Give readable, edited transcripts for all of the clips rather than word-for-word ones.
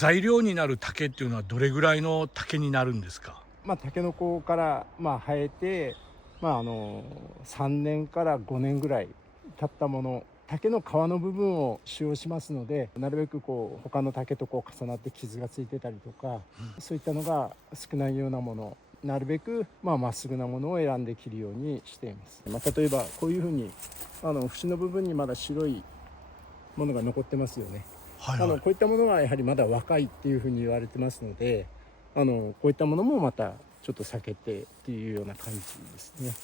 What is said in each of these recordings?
材料になる竹っていうのはどれぐらいの竹になるんですか？タケノコから生えて、3年から5年ぐらい経ったもの、竹の皮の部分を使用しますので、なるべく他の竹と重なって傷がついてたりとか、そういったのが少ないようなもの、なるべくまっすぐなものを選んで切るようにしています。例えばこういうふうに節の部分にまだ白いものが残ってますよね。はいはい。こういったものはやはりまだ若いっていうふうに言われてますので、こういったものもまたちょっと避けてっていうような感じですね。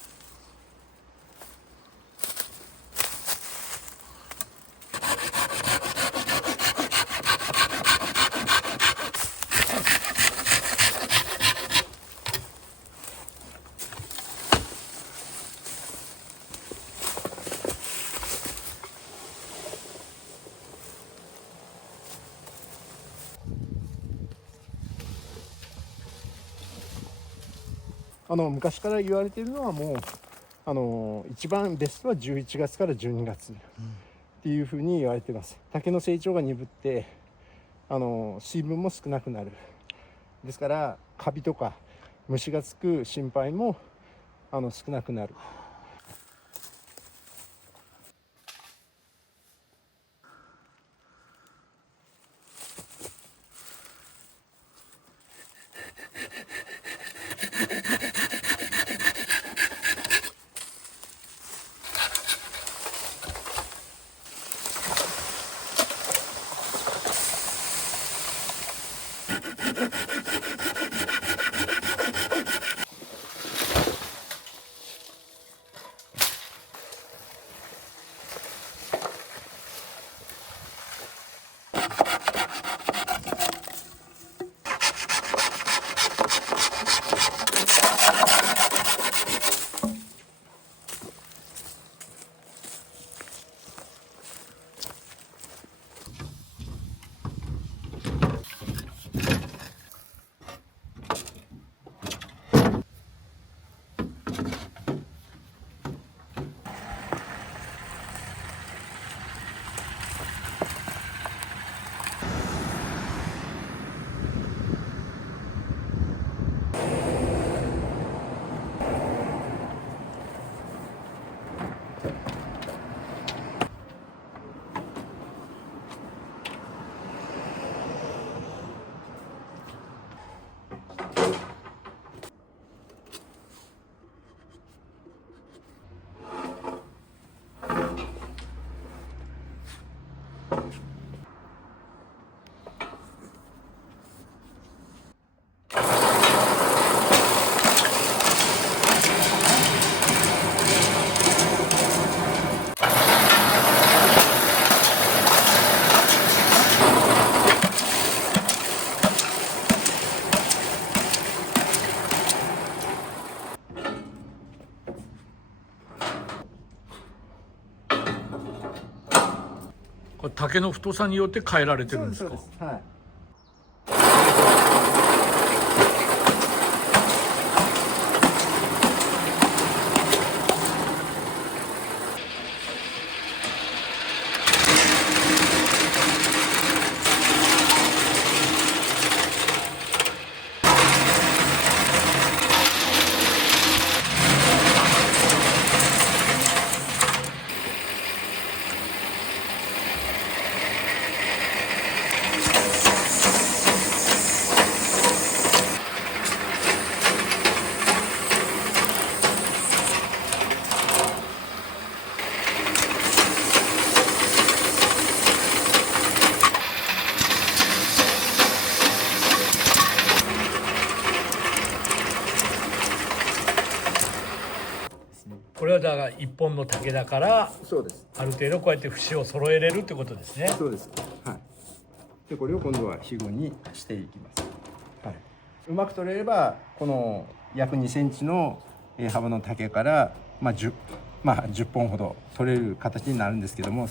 昔から言われているのはもう一番ベストは11月から12月っていうふうに言われています。竹の成長が鈍って水分も少なくなる。ですからカビとか虫がつく心配も少なくなる。これ竹の太さによって変えられてるんですか？そうです。はい。これはだから一本の竹だからそうです。ある程度こうやって節を揃えれるってことですね。そうです。はい。でこれを今度は肥後にしていきます。はい。うまく取れればこの約2センチの幅の竹から10本ほど取れる形になるんですけども。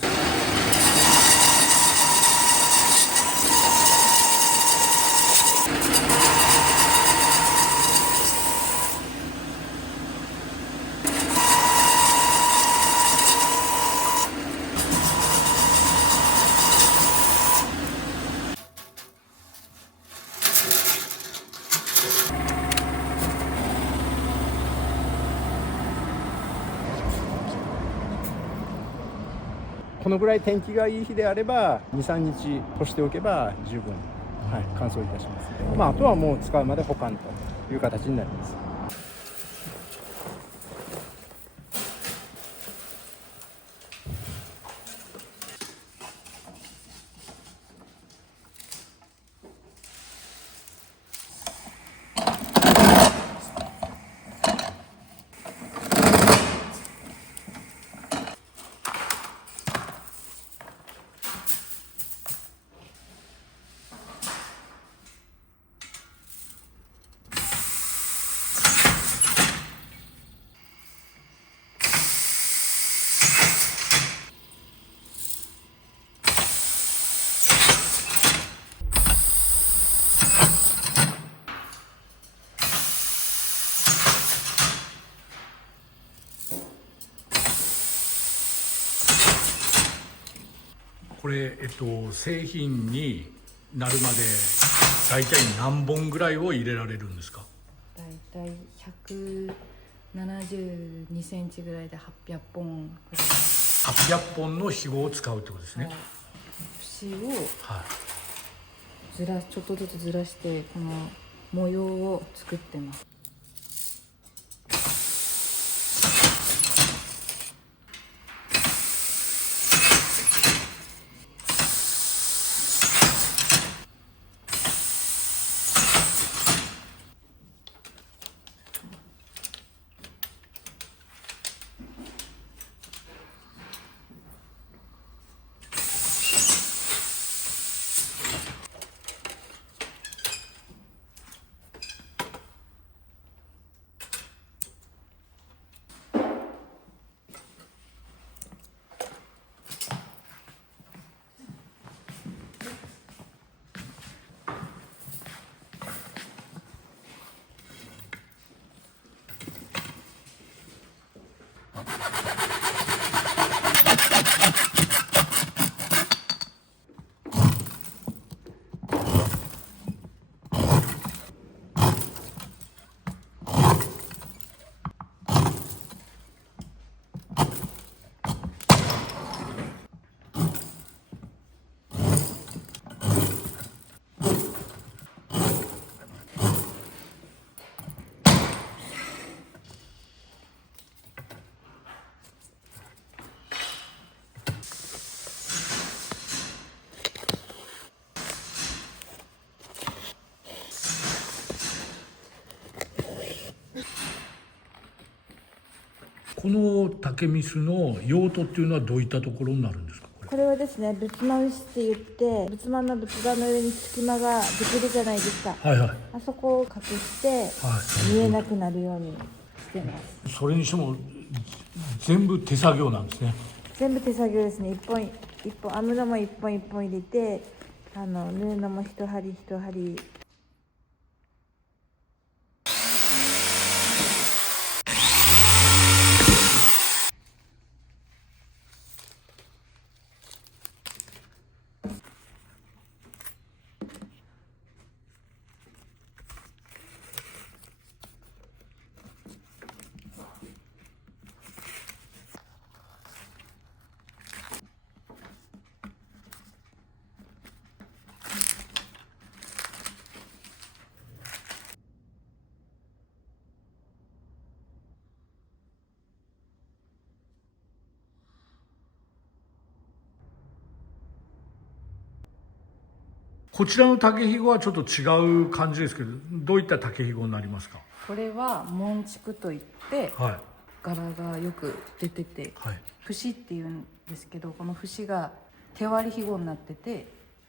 このぐらい天気がいい日であれば2、3日干しておけば十分、乾燥いたします。あとはもう使うまで保管という形になります。これ、製品になるまで大体何本ぐらいを入れられるんですか？大体172センチぐらいで800本ぐらい。800本のひごを使うってことですね。節をはい。ちょっとずつずらしてこの模様を作ってます。この竹みすの用途っていうのはどういったところになるんですか？これはですね、仏間石って言って仏間の仏壇の上に隙間ができるじゃないですか。はいはい。あそこを隠して見えなくなるようにしてます。それにしても全部手作業なんですね。全部手作業ですね。一本一本編むのも一本一本入れて、縫うのも一針一針。こちらの竹ひごはちょっと違う感じですけど、どういった竹ひごになりますか？これは紋竹といって、はい柄がよく出てて、はい。節っていうんですけど、この節が手割りひごになってて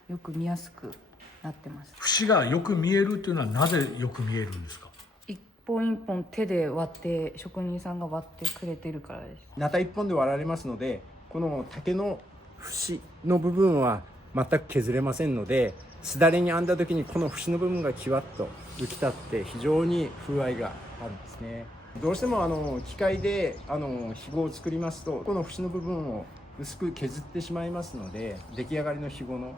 よく見やすくなってます。節がよく見えるっていうのはなぜよく見えるんですか？一本一本手で割って職人さんが割ってくれてるからです。ナタ一本で割られますので、この竹の節の部分は全く削れませんので、すだれに編んだ時にこの節の部分がキワッと浮き立って非常に風合いがあるんですね。どうしても機械でひごを作りますと、この節の部分を薄く削ってしまいますので、出来上がりのひごの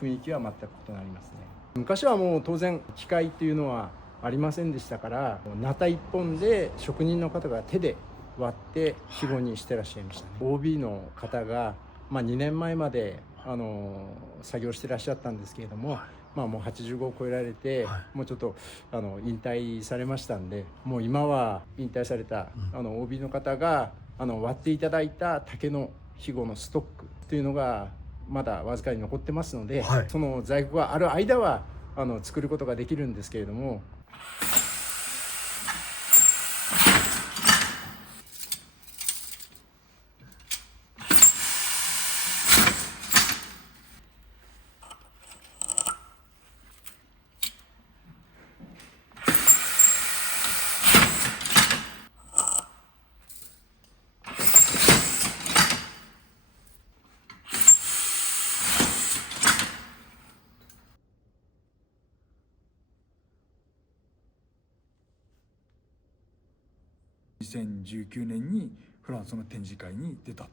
雰囲気は全く異なりますね。昔はもう当然機械っていうのはありませんでしたから、ナタ一本で職人の方が手で割ってひごにしてらっしゃいましたね。OB の方が、2年前まで作業してらっしゃったんですけれども、もう85を超えられて、もうちょっと引退されましたんで、もう今は引退されたOB の方が割っていただいた竹のひごのストックというのがまだわずかに残ってますので、その在庫がある間は作ることができるんですけれども。2019年にフランスの展示会に出たっ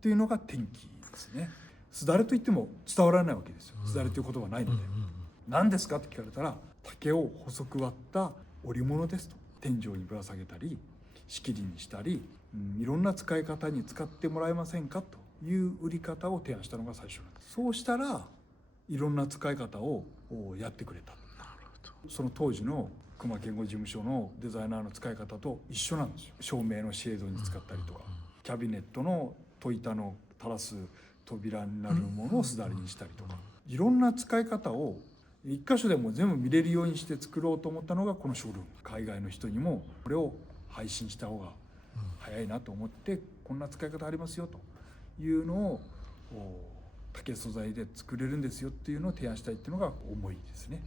ていうのが転機ですね。すだれといっても伝わらないわけですよ。すだれという言葉はないので、何ですかって聞かれたら、竹を細く割った織物ですと。天井にぶら下げたり仕切りにしたり、いろんな使い方に使ってもらえませんかという売り方を提案したのが最初なんです。そうしたらいろんな使い方をやってくれた。その当時の熊健吾事務所のデザイナーの使い方と一緒なんですよ。照明のシェードに使ったりとか、キャビネットの戸板の垂らす扉になるものをすだれにしたりとか、いろんな使い方を一箇所でも全部見れるようにして作ろうと思ったのがこのショールーム。海外の人にもこれを配信した方が早いなと思って、こんな使い方ありますよというのを竹素材で作れるんですよっていうのを提案したいっていうのが思いですね。